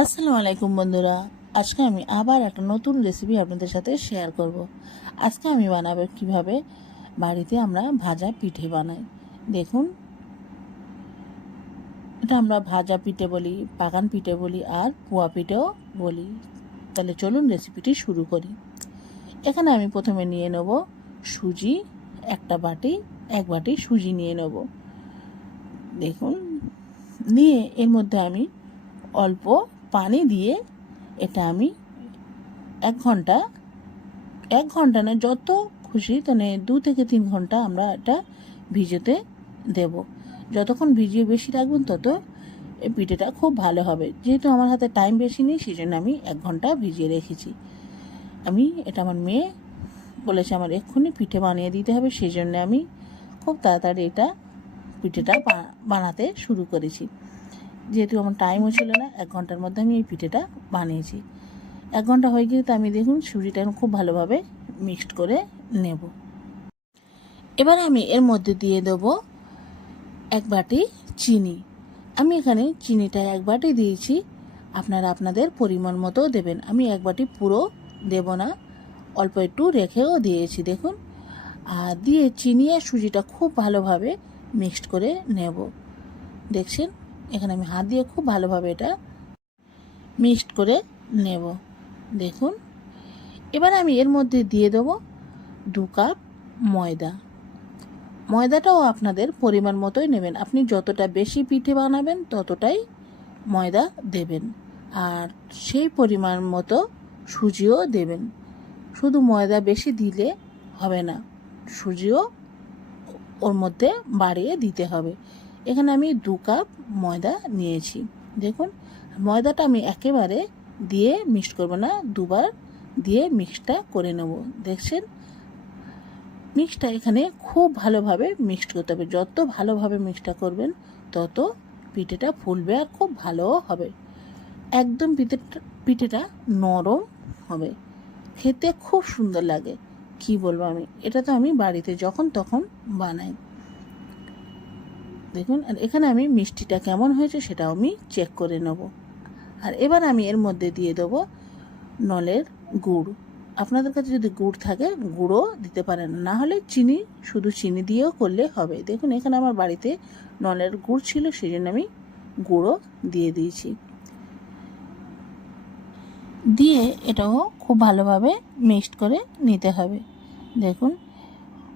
আসসালামু আলাইকুম বন্ধুরা। আজকে আমি আবার একটা নতুন রেসিপি আপনাদের সাথে শেয়ার করব। আজকে আমি বানাবো কীভাবে বাড়িতে আমরা ভাজা পিঠে বানাই। দেখুন, এটা আমরা ভাজা পিঠে বলি, বাগান পিঠে বলি, আর পোয়া পিঠেও বলি। তাহলে চলুন রেসিপিটি শুরু করি। এখানে আমি প্রথমে নিয়ে নেব সুজি, একটা বাটি, এক বাটি সুজি নিয়ে নেব। দেখুন, নিয়ে এর মধ্যে আমি অল্প পানি দিয়ে এটা আমি এক ঘণ্টা এক ঘণ্টা না যত খুশি মানে দু থেকে তিন ঘণ্টা আমরা এটা ভিজেতে দেব। যতক্ষণ ভিজিয়ে বেশি রাখবেন তত এই পিঠেটা খুব ভালো হবে। যেহেতু আমার হাতে টাইম বেশি নেই সেই জন্য আমি এক ঘণ্টা ভিজিয়ে রেখেছি। আমি, এটা আমার মেয়ে বলেছে আমার এক্ষুনি পিঠে বানিয়ে দিতে হবে সেই জন্য আমি খুব তাড়াতাড়ি এটা পিঠেটা বানাতে শুরু করেছি। যেহেতু আমার টাইমও ছিল না, এক ঘণ্টার মধ্যে আমি এই পিঠেটা বানিয়েছি। এক ঘণ্টা হয়ে গিয়ে তো আমি দেখুন সুজিটা খুব ভালোভাবে মিক্সড করে নেব। এবার আমি এর মধ্যে দিয়ে দেবো এক বাটি চিনি। আমি এখানে চিনিটা এক বাটি দিয়েছি, আপনারা আপনাদের পরিমাণ মতো দেবেন। আমি এক বাটি পুরো দেব না, অল্প একটু রেখেও দিয়েছি, দেখুন। আর দিয়ে চিনি আর সুজিটা খুব ভালোভাবে মিক্সড করে নেব। দেখছেন? এখানে আমি হাত দিয়ে খুব ভালোভাবে এটা মিক্সড করে নেব। দেখুন, এবার আমি এর মধ্যে দিয়ে দেবো দু কাপ ময়দা। ময়দাটাও আপনাদের পরিমাণ মতোই নেবেন। আপনি যতটা বেশি পিঠে বানাবেন, ততটাই ময়দা দেবেন। আর সেই পরিমাণ মতো সুজিও দেবেন। শুধু ময়দা বেশি দিলে হবে না, সুজিও ওর মধ্যে বাড়িয়ে দিতে হবে। এখানে আমি দু কাপ ময়দা নিয়েছি। দেখুন, ময়দাটা আমি একেবারে দিয়ে মিক্সড করব না, দুবার দিয়ে মিক্সটা করে নেব। দেখছেন? মিক্সটা এখানে খুব ভালোভাবে মিক্সড করতে হবে। যত ভালোভাবে মিক্সটা করবেন, তত পিঠেটা ফুলবে আর খুব ভালোও হবে। একদম পিঠেটা পিঠেটা নরম হবে। খেতে খুব সুন্দর লাগে। কি বলব আমি? এটা তো আমি বাড়িতে যখন তখন বানাই। দেখুন, আর এখানে আমি মিষ্টিটা কেমন হয়েছে সেটাও আমি চেক করে নেব। আর এবার আমি এর মধ্যে দিয়ে দেবো নলের গুড়। আপনাদের কাছে যদি গুড় থাকে গুঁড়ও দিতে পারেন। না হলে চিনি, শুধু চিনি দিয়েও করলে হবে। দেখুন, এখানে আমার বাড়িতে নলের গুড় ছিল সেই জন্য আমি গুঁড়ো দিয়ে দিয়েছি। দিয়ে এটাও খুব ভালোভাবে মিক্সড করে নিতে হবে। দেখুন,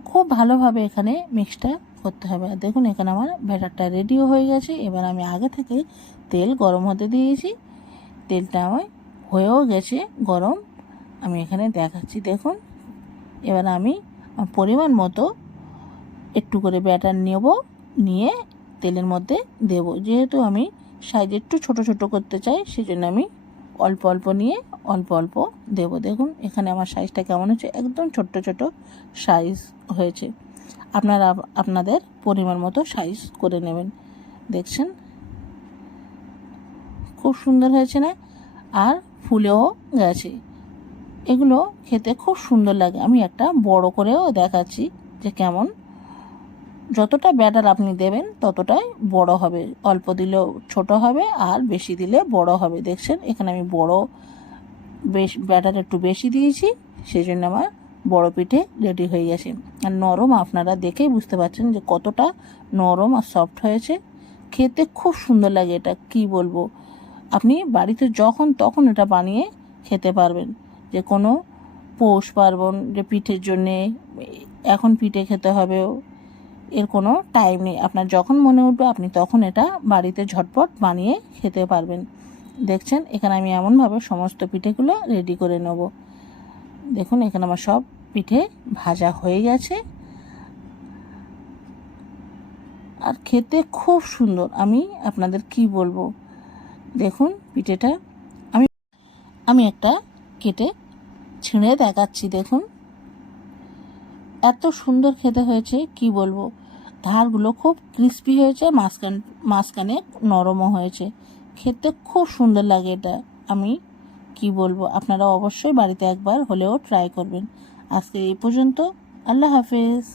খুব ভালোভাবে এখানে মিক্সটা করতে হবে। আর দেখুন, এখানে আমার ব্যাটারটা রেডিও হয়ে গেছে। এবার আমি আগে থেকে তেল গরম হতে দিয়েছি। তেলটা আমার হয়েও গেছে গরম। আমি এখানে দেখাচ্ছি, দেখুন। এবার আমি পরিমাণ মতো একটু করে ব্যাটার নেব, নিয়ে তেলের মধ্যে দেব। যেহেতু আমি সাইজ একটু ছোট ছোট করতে চাই, সেজন্য আমি অল্প অল্প নিয়ে অল্প অল্প দেব। দেখুন, এখানে আমার সাইজটা কেমন হচ্ছে একদম ছোট্ট ছোট সাইজ হয়েছে। আপনারা আপনাদের পরিমাণ মতো সাইজ করে নেবেন। দেখছেন? খুব সুন্দর হয়েছে না? আর ফুলেও গেছে। এগুলো খেতে খুব সুন্দর লাগে। আমি একটা বড় করেও দেখাচ্ছি যে কেমন। যতটা ব্যাটার আপনি দেবেন, ততটাই বড় হবে। অল্প দিলেও ছোট হবে আর বেশি দিলে বড় হবে। দেখছেন? এখানে আমি বড় বেশ ব্যাটার একটু বেশি দিয়েছি। সেই জন্য আমার বড় পিঠে রেডি হয়ে গেছে। আর নরম আপনারা দেখেই বুঝতে পারছেন যে কতটা নরম আর সফট হয়েছে। খেতে খুব সুন্দর লাগে এটা, কি বলব? আপনি বাড়িতে যখন তখন এটা বানিয়ে খেতে পারবেন। যে কোনো পৌষ পার্বণ যে পিঠের জন্যে এখন পিঠে খেতে হবে, এর কোনো টাইম নেই। আপনার যখন মনে উঠবে, আপনি তখন এটা বাড়িতে ঝটপট বানিয়ে খেতে পারবেন। দেখছেন? এখানে আমি এমনভাবে সমস্ত পিঠেগুলো রেডি করে নেব। দেখুন, এখানে আমার সব পিঠে ভাজা হয়ে গেছে। আর খেতে খুব সুন্দর। আমি আপনাদের কি বলব? দেখুন পিঠেটা। আমি আমি একটা কেটে ছিঁড়ে দেখাচ্ছি, দেখুন। এত সুন্দর খেতে হয়েছে, কি বলব? ধারগুলো খুব ক্রিস্পি হয়েছে, মাঝখান, মাঝখানে নরমও হয়েছে। খেতে খুব সুন্দর লাগে এটা। আমি কি বলব? আপনারা অবশ্যই বাড়িতে একবার হলেও ট্রাই করবেন। আজকে এই পর্যন্ত আল্লাহ হাফেজ